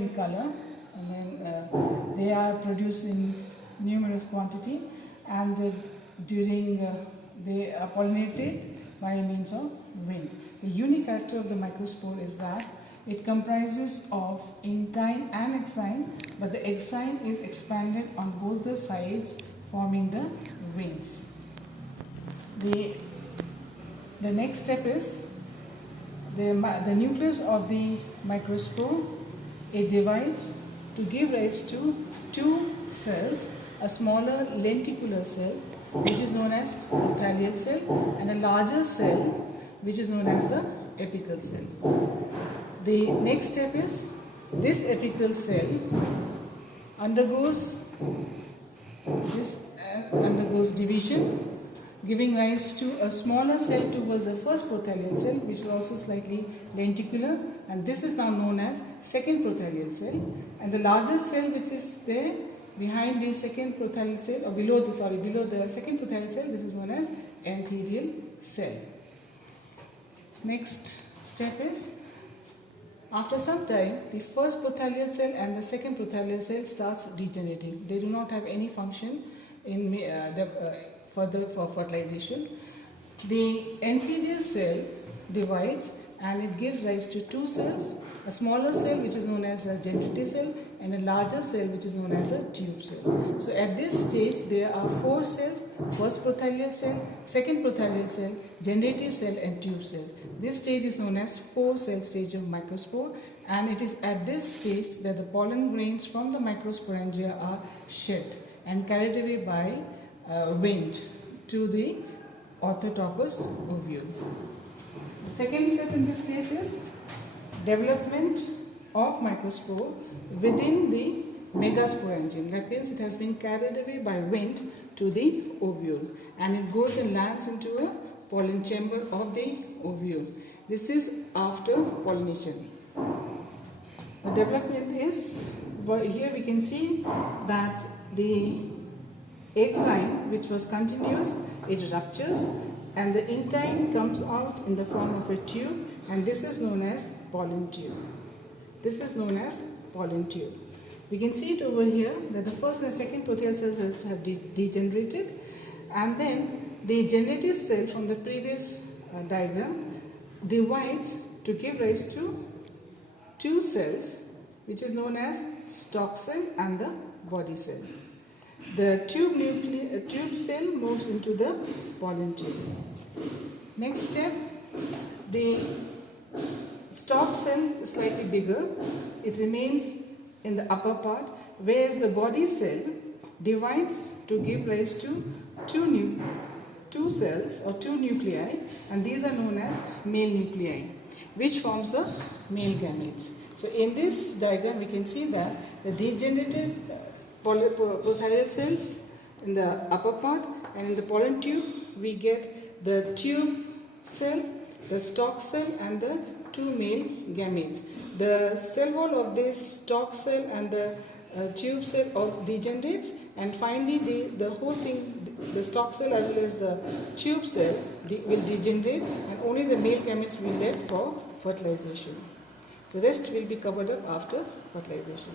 in color, and then they are produced in numerous quantity, and they are pollinated by means of wind. The unique character of the microspore is that it comprises of intine and exine, but the exine is expanded on both the sides, forming the wings. The next step is the nucleus of the microspore. It divides to give rise to two cells, a smaller lenticular cell which is known as prothallate cell, and a larger cell which is known as the apical cell. The next step is this apical cell undergoes division, giving rise to a smaller cell towards the first prothallate cell, which is also slightly lenticular, and this is now known as second prothallate cell. And the larger cell which is there behind the second prothallate cell, or below the second prothallate cell, this is known as enthedial cell. Next step is, after some time, the first prothallate cell and the second prothallate cell starts degenerating. They do not have any function in further for fertilization. The enthedial cell divides and it gives rise to two cells, a smaller cell which is known as a generative cell and a larger cell which is known as a tube cell. So at this stage there are four cells: first prothallate cell, second prothallate cell, generative cell and tube cells. This stage is known as 4-cell stage of microspore, and it is at this stage that the pollen grains from the microsporangia are shed and carried away by wind to the orthotopous ovule. The second step in this case is development of microspore within the megasporangium. That means it has been carried away by wind to the ovule, and it goes and lands into a pollen chamber of the ovule. This is after pollination. The development is, here we can see that the exine, which was continuous, it ruptures and the intine comes out in the form of a tube, and this is known as pollen tube. This is known as pollen tube. We can see it over here that the first and second prothallate cells have degenerated, and then the generative cell from the previous diagram divides to give rise to two cells which is known as stalk cell and the body cell. The tube cell moves into the pollen tube. Next step, the stalk cell is slightly bigger. It remains in the upper part, whereas the body cell divides to give rise to two cells or two nuclei, and these are known as male nuclei, which forms the male gametes. So in this diagram we can see that the degenerated prothallate cells in the upper part, and in the pollen tube we get the tube cell, the stalk cell and the two male gametes. The cell wall of this stalk cell and the tube cell also degenerates, and finally the whole thing, the stalk cell as well as the tube cell will degenerate, and only the male gametes will be left for fertilization. The rest will be covered up after fertilization.